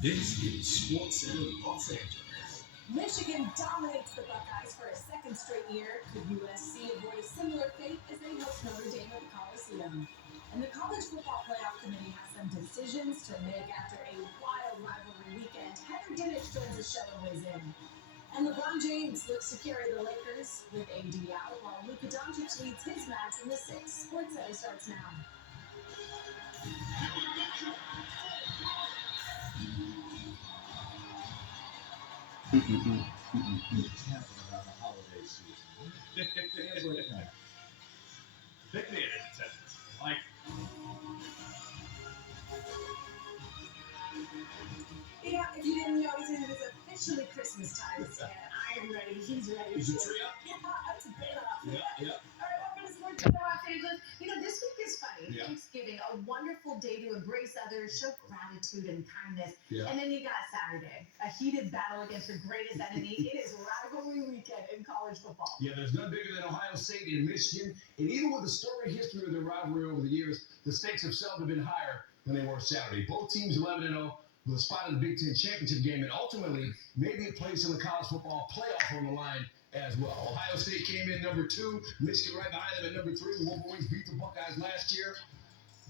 This is Sports Center Los Angeles. Michigan dominates the Buckeyes for a second straight year. Could USC avoid a similar fate as they host Notre Dame at the Coliseum? And the College Football Playoff Committee has some decisions to make after a wild rivalry weekend. Heather Dinich joins the show and weighs in. And LeBron James looks to carry the Lakers with AD out, while Luka Doncic leads his Mavs in the sixth. Sports Center starts now. What's happening around the holiday season? Fans like that. Big man in attendance. Like, Yeah, if you didn't notice it, is officially Christmas time. And I am ready. He's ready. is the tree up? Yeah, it's a bit off. Yeah. All right, welcome to Sports Center Los Angeles. This week is funny. Yeah. Thanksgiving, a wonderful day to embrace others, show gratitude and kindness. Yeah. And then you got Saturday, a heated battle against the greatest enemy. It is rivalry weekend in college football. Yeah, there's none bigger than Ohio State and Michigan. And even with the storied history of their rivalry over the years, the stakes have seldom been higher than they were Saturday. Both teams 11-0 with a spot in the Big Ten championship game, and ultimately maybe a place in the college football playoff on the line as well. Ohio State came in number 2, Michigan right behind them at number 3. The Wolverines beat the Buckeyes last year.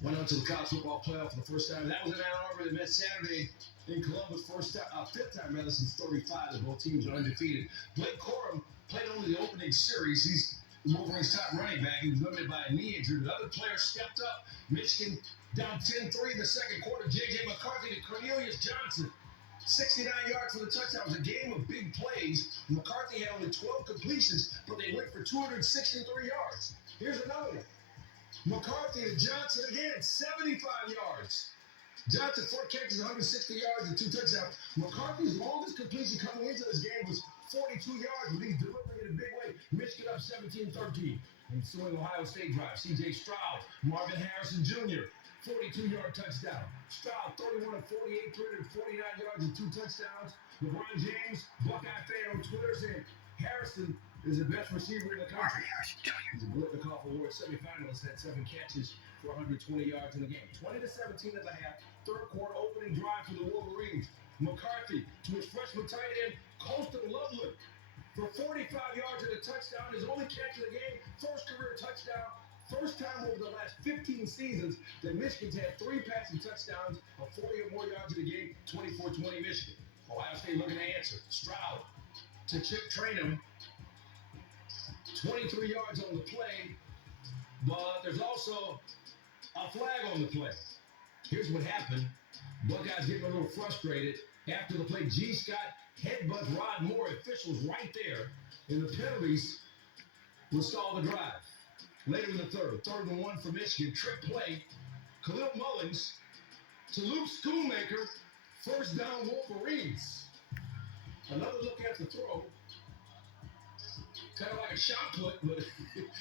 Went on to the college football playoff for the first time. That was in Ann Arbor. They met Saturday in Columbus, fifth time rather since 35 that both teams are undefeated. Blake Corum played only the opening series. He's Wolverines' top running back. He was limited by a knee injury, but other players stepped up. Michigan down 10-3 in the second quarter. J.J. McCarthy to Cornelius Johnson. 69 yards for the touchdown. It was a game of big plays. McCarthy had only 12 completions, but they went for 263 yards. Here's another one. McCarthy to Johnson again, 75 yards. Johnson, 4 catches, 160 yards, and 2 touchdowns. McCarthy's longest completion coming into this game was 42 yards, but he's delivering in a big way. Michigan up 17-13. Ensuing Ohio State drive. C.J. Stroud, Marvin Harrison Jr., 42-yard touchdown. Stroud, 31 of 48, 349 yards and 2 touchdowns. LeBron James, Buckeye fan on Twitter, saying Harrison is the best receiver in the country. He's a Biletnikoff Award semifinalist, had 7 catches for 120 yards in the game. 20-17 at the half. Third quarter opening drive for the Wolverines. McCarthy to his freshman tight end, Colston Loveland, for 45 yards and a touchdown. His only catch of the game, first career touchdown. First time over the last 15 seasons that Michigan's had 3 passing touchdowns of 40 or more yards in the game. 24-20 Michigan. Ohio State looking to answer. Stroud to Chip Trainum. 23 yards on the play, but there's also a flag on the play. Here's what happened. Buckeyes getting a little frustrated. After the play, G. Scott headbutts Rod Moore. Officials right there. And the penalties will stall the drive. Later in the third and 1 for Michigan. Trick play. Khalil Mullins to Luke Schoonmaker. First down Wolverines. Another look at the throw. Kind of like a shot put, but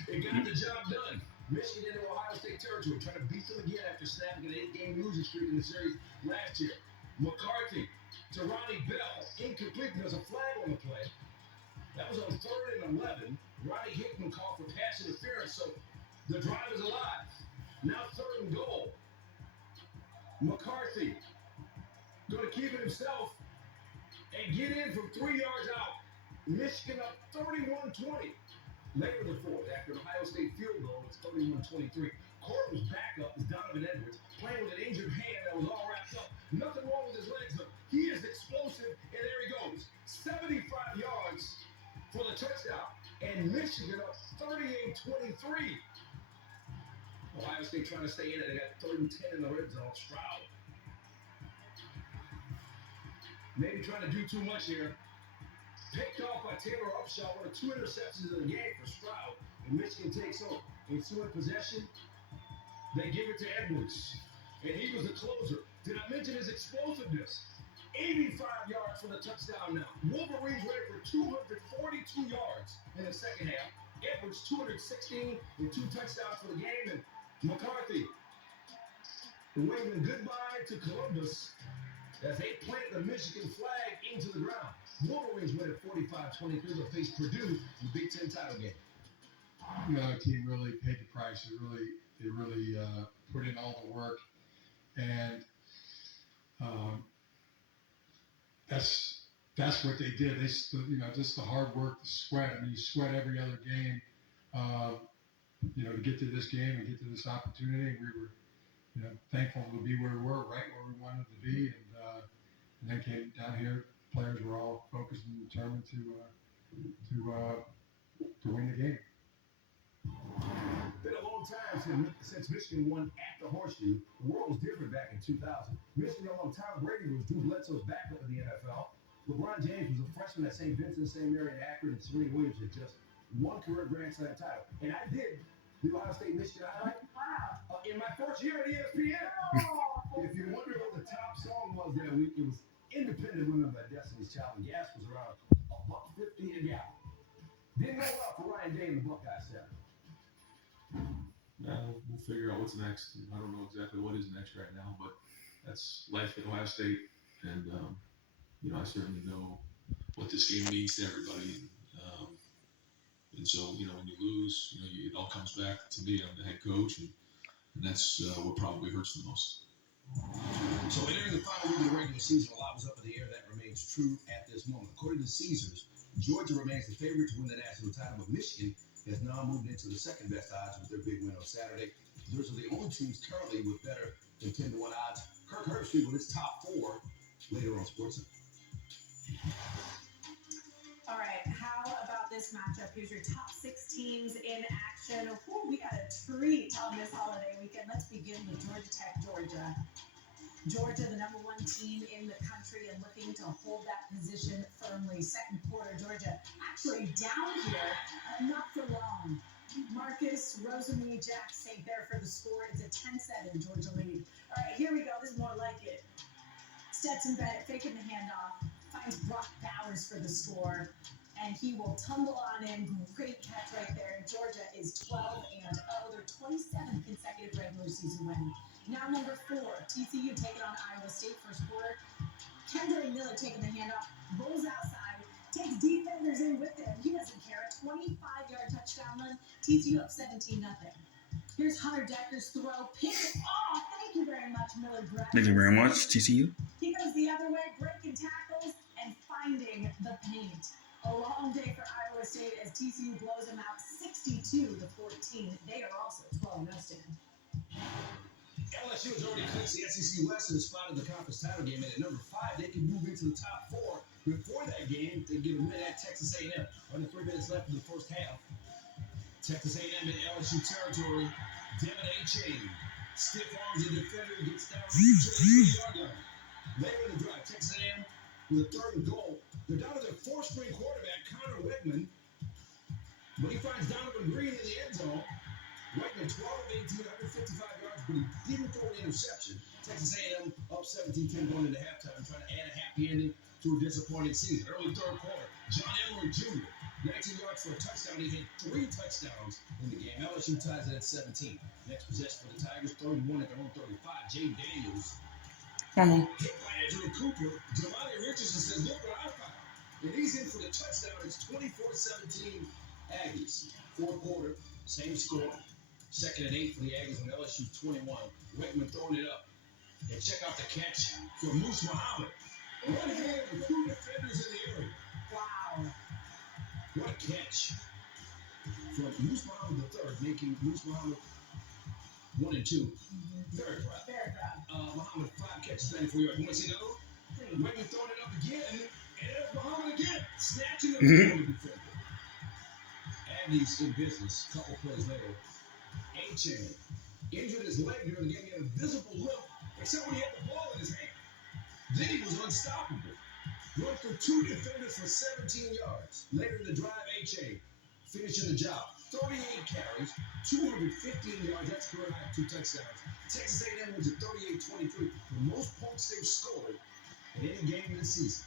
it got the job done. Michigan into Ohio State territory, trying to beat them again after snapping an 8-game losing streak in the series last year. McCarthy to Ronnie Bell, incomplete. There's a flag on the play. That was on 3rd and 11. Ronnie Hickman called for pass interference, so the drive is alive. Now 3rd and goal. McCarthy going to keep it himself and get in from 3 yards out. Michigan up 31-20. Later in the fourth, after an Ohio State field goal, it's 31-23. Corbin's backup is Donovan Edwards, playing with an injured hand that was all wrapped up. Nothing wrong with his legs, though. He is explosive, and there he goes. 75 yards for the touchdown. And Michigan up 38-23. Ohio State trying to stay in it. They got 3rd and 10 in the red zone. Stroud. Maybe trying to do too much here. Picked off by Taylor Upshaw, one of 2 interceptions in the game for Stroud. And Michigan takes over. Ensuing possession, they give it to Edwards. And he was the closer. Did I mention his explosiveness? 85 yards for the touchdown now. Wolverines ready for 242 yards in the second half. Edwards 216 and 2 touchdowns for the game. And McCarthy waving goodbye to Columbus as they plant the Michigan flag into the ground. Wolverines win at 45-23. They'll face Purdue in the Big Ten title game. The team really paid the price. It really put in all the work, and that's what they did. They, just the hard work, the sweat. I mean, you sweat every other game, to get to this game and get to this opportunity. We were, thankful to be where we were, right where we wanted to be, and then came down here. Players were all focused and determined to win the game. Been a long time since Michigan won at the Horseshoe. The world was different back in 2000. Michigan along Tom Brady was Drew Bledsoe's backup in the NFL. LeBron James was a freshman at St. Vincent, St. Mary, and Akron, and Serena Williams had just one career Grand Slam title. And I did the Ohio State-Michigan highlight in my first year at ESPN. If you wonder what the top song was that week, it was Independent Women by Destiny's Child, and gas was around $1.50 a gallon. Didn't go well for Ryan Day and the Buckeyes there. We'll figure out what's next. I don't know exactly what is next right now, but that's life at Ohio State. And, I certainly know what this game means to everybody. And so, when you lose, it all comes back to me. I'm the head coach, and that's what probably hurts the most. So entering the final week of the regular season, a lot was up in the air. That remains true at this moment. According to Caesars, Georgia remains the favorite to win the national title, but Michigan has now moved into the second best odds with their big win on Saturday. Those are the only teams currently with better than 10-1 odds. Kirk Herbstreit with his top four later on SportsCenter. All right, how about this matchup? Here's your top 6 teams in action. We got a treat on this holiday weekend. Let's begin with Georgia Tech, Georgia. Georgia, the number 1 team in the country and looking to hold that position firmly. Second quarter, Georgia actually down here, not for long. Marcus Rosenme-Jack St. there for the score. It's a 10-7 Georgia lead. All right, here we go. This is more like it. Stetson Bennett faking the handoff, finds Brock Bowers for the score, and he will tumble on in. Great catch right there. Georgia is 12-0. Their 27th consecutive regular season win. Now number 4, TCU taking on Iowa State first quarter. Kendrick Miller taking the handoff, rolls outside, takes defenders in with him. He doesn't care. A 25-yard touchdown run. TCU up 17-0. Here's Hunter Decker's throw, picked off. Thank you very much, Miller. Thank you very much, TCU. He goes the other way, breaking tackles and finding the paint. A long day for Iowa State as TCU blows them out 62-14. They are also 12-0 stand. LSU has already clinched the SEC West and spotted the conference title game. And at number 5, they can move into the top 4. Before that game, they get a win at Texas A&M. Under 3 minutes left in the first half. Texas A&M in LSU territory. Devin A-Chain. Stiff arms the defender, gets down to the 3-yard line. Later in the drive, Texas A&M with a 3rd and goal. They're down to their 4th-string quarterback, Connor Wegman. But he finds Donovan Green in the end zone. Wegman 12 of 18, 155 yards, but he didn't throw an interception. Texas A&M up 17-10 going into halftime, trying to add a happy ending to a disappointing season. Early 3rd quarter, John Emery Jr., 19 yards for a touchdown. He had 3 touchdowns in the game. LSU ties it at 17. Next possession for the Tigers, 3rd and 1 at their own 35. Jay Daniels hit by Andrew Cooper. Jamani Richardson says, look what I found. And he's in for the touchdown. It's 24-17 Aggies. 4th quarter, same score. 2nd and 8 for the Aggies on LSU 21. Wegman throwing it up. And check out the catch from Moose Muhammad. One hand with 2 defenders in the area. Wow. What a catch from Moose Muhammad III, making Moose Muhammad 1 and 2. Very proud. Very proud. Muhammad 5 catches, 94 yards. You want to see another one? Wegman throwing it up again, and there's Muhammad again, snatching it from the defender. Aggies in business. Couple plays later. A-Chain injured his leg during the game. He had a visible limp, except when he had the ball in his hand. Then he was unstoppable. Run through 2 defenders for 17 yards. Later in the drive, A-Chain finishing the job. 38 carries, 215 yards. That's career high, 2 touchdowns. Texas A&M wins at 38-23. The most points they've scored in any game this season.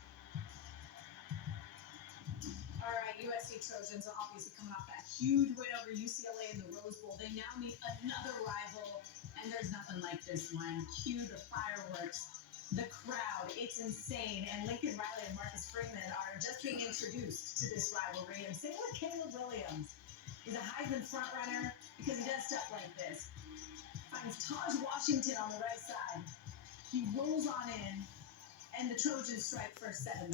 All right, USC Trojans are obviously coming off that huge win over UCLA in the Rose Bowl. They now meet another rival, and there's nothing like this one. Cue the fireworks. The crowd, it's insane. And Lincoln Riley and Marcus Freeman are just being introduced to this rivalry. And same with Caleb Williams. He's a Heisman frontrunner because he does stuff like this. Finds Taj Washington on the right side. He rolls on in, and the Trojans strike for 7-0.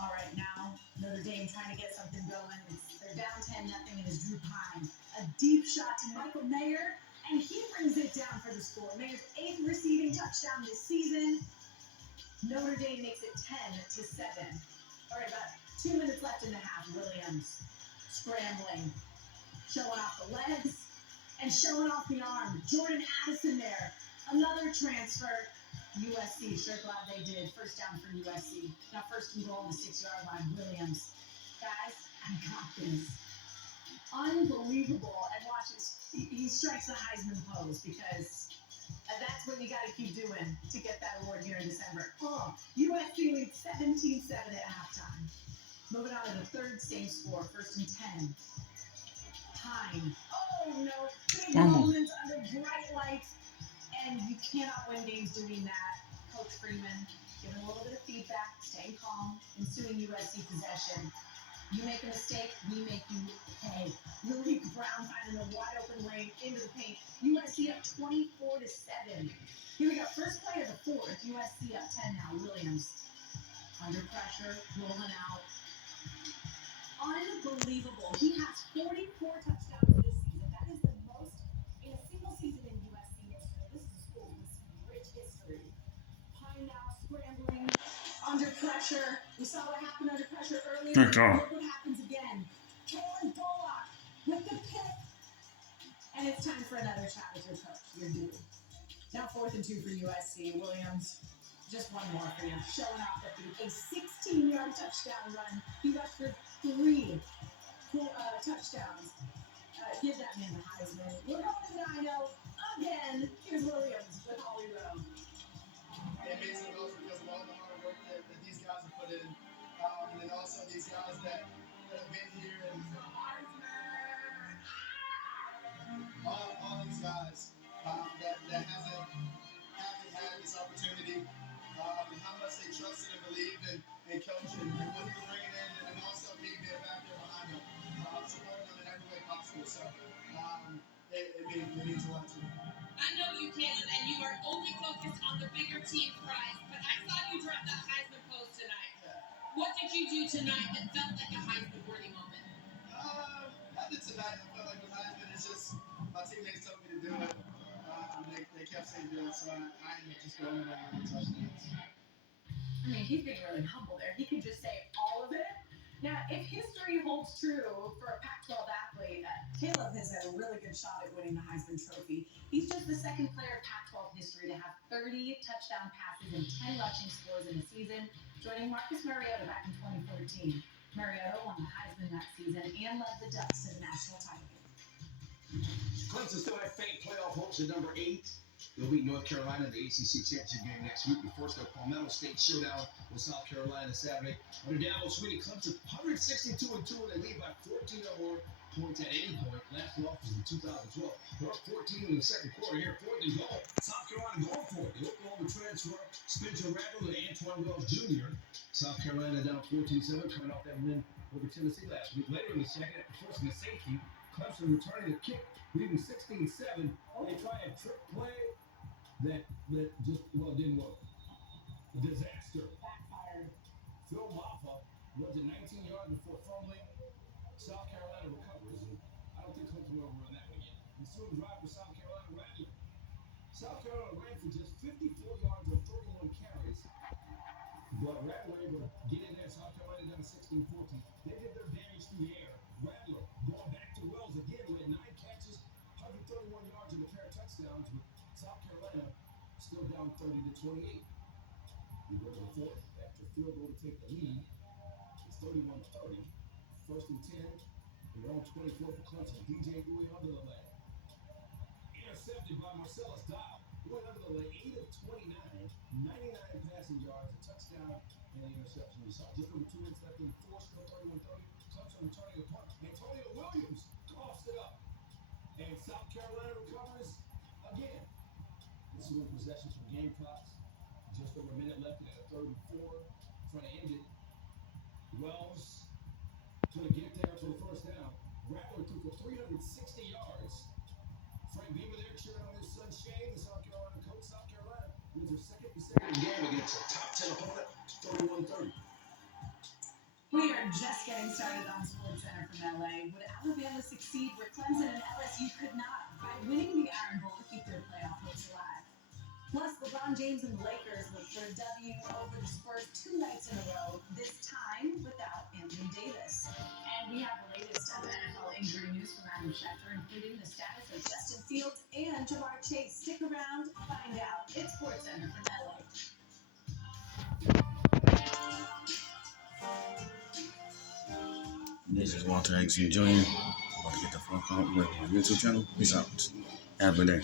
All right, now Notre Dame trying to get something going. They're down 10-0, and it's Drew Pine. A deep shot to Michael Mayer, and he brings it down for the score. Mayer's 8th receiving touchdown this season. Notre Dame makes it 10-7. All right, about 2 minutes left in the half. Williams scrambling, showing off the legs and showing off the arm. Jordan Addison there. Another transfer. USC, sure glad they did. First down for USC. Now first and goal on the 6-yard line. Williams. Guys, I got this. Unbelievable. And watch this. He strikes the Heisman pose because that's what you got to keep doing to get that award here in December. USC leads 17-7 at halftime. Moving on to the third, same score. First and 10. Pine. Oh no. Big moments under bright lights. And you cannot win games doing that. Coach Freeman giving a little bit of feedback, staying calm, ensuing USC possession. You make a mistake, we make you pay. Malik Brown finding a wide open lane into the paint. USC up 24-7. Here we go. First play of the fourth. USC up 10 now. Williams under pressure, rolling out. Unbelievable. He has 44 touchdowns this season. That is the most in a single season in USC history. This is a school with rich history. Pine now scrambling under pressure. We saw what happened under pressure earlier. Good job. Look what happens again. Kalen Bullock with the pick. And it's time for another chat with your coach. You're due. Now 4th and 2 for USC. Williams, just one more for you. Showing off that a 16-yard touchdown run. He rushed for 3 touchdowns. Give that man the Heisman. We're going to the 9-0 again. Here's Williams with Holly Rowe. It makes it those because of all the hard work that these guys have put in. And then also these guys that have been here and all these guys that haven't had this opportunity, and how much they trusted and believed in coaching and what he was bringing in, and then also being there back there behind them, supporting them in every way possible. So it means a lot to me. I know you, Caleb, and you are only focused on the bigger team prize, but I saw you drop that Heisman pose tonight. What did you do tonight that felt like a Heisman-worthy moment? Nothing tonight. I felt like the Heisman is just my teammates told me to do it. They kept saying do it, so I ended up just going over and touchdowns. I mean, he's being really humble there. He could just say all of it. Now, if history holds true for a Pac-12 athlete, Caleb has had a really good shot at winning the Heisman Trophy. He's just the second player in Pac-12 history to have 30 touchdown passes and 10 rushing scores in a season, joining Marcus Mariota back in 2014. Mariota won the Heisman that season and led the Ducks to the national title game. Clemson still have faint playoff hopes at number 8. They'll beat North Carolina in the ACC championship game next week. Before the Palmetto State showdown with South Carolina Saturday. Under Dabo Swinney, Clemson 162-2, and they lead by 14 or more points at any point. Last loss was in 2012. They're up 14 in the second quarter here. 4th and goal. South Carolina going for it. The Oklahoma transfer Spencer Rattler and Antoine Wells Jr. South Carolina down 14-7, coming off that win over Tennessee last week. Later in the second, after forcing a safety, Clemson returning the kick, leading 16-7. They try a trick play that just, didn't work. A disaster. Backfired. Phil Maffa was at 19 yards before fumbling. South Carolina recovers, and I don't think Clemson will run that one yet. Ensuing drive for South Carolina, Rattler. South Carolina ran for just 54 yards on 31 carries, but Rattler able to get in there. South Carolina down to 16-14. They did their damage through the air. Rattler going back to Wells again with 9 catches, 131 yards and a pair of touchdowns, with South Carolina still down 30-28. We go to the 4th after field goal to take the lead. It's 31-30. 1st and 10. They're on 24 for Clemson. DJ Uiagalelei. Intercepted by Marcellus Dial. Uiagalelei 8 of 29, 99 passing yards, a touchdown, and the interception. We saw just over 2 minutes left in the 4th, still 31-30. Clemson returning the punt. Antonio Williams coughs it up. And South Carolina recovers again. Ensuing possessions from Gamecocks. Just over a minute left in a 3rd and 4. Trying to end it. Wells trying to get there for the first down. Rattler threw for 360 yards. Frank Beamer there cheering on his son Shane, the South Carolina coach. South Carolina wins their second consecutive game game against a top 10 opponent, 31-30. We are just getting started on SportsCenter from LA. Would Alabama succeed where Clemson and LSU could not by winning the Iron Bowl to keep their playoff hopes alive? Plus, LeBron James and the Lakers look for a W over the Spurs 2 nights in a row, this time without Anthony Davis. And we have the latest on NFL injury news from Adam Schefter, including the status of Justin Fields and Jamar Chase. Stick around, find out. It's SportsCenter from LA. This is Walter Exum Jr. About to get the fuck out with my YouTube channel. Peace out. Have a good day.